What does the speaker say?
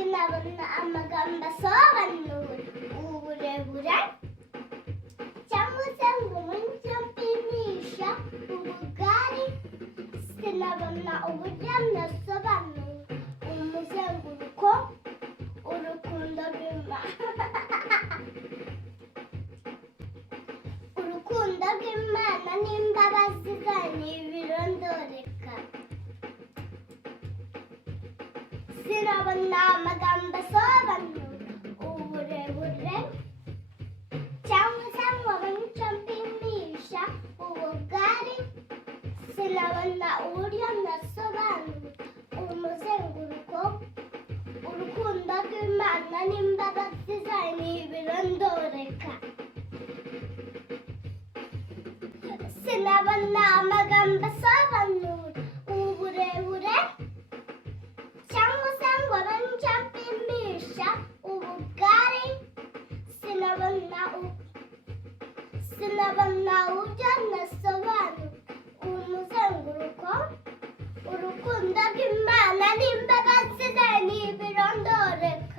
sinabona amagambo asobanura uburebure cyangwa se ngo uburyo mpimisha ubugari. Sinabona uburyo nasobanura umuzenguruko, urukundo rw'Imana. Urukundo rw'Imana n'imbabazi zayo ntibirondoreka. Sinabona amagambo asobanura uburebure cyangwa se ngo icyo mpimisha ubugari. Sinabona uburyo nasobanura umuzenguruko, urukundo rw'Imana n'imbabazi zayo ntibirondoreka. Sinabona amagambo asobanura uburebure cyangwa se ngo icyo mpimisha ubugari. Sinabona uburyo nasobanura umuzenguruko, urukundo rw'Imana n'imbabazi zayo ntibirondoreka.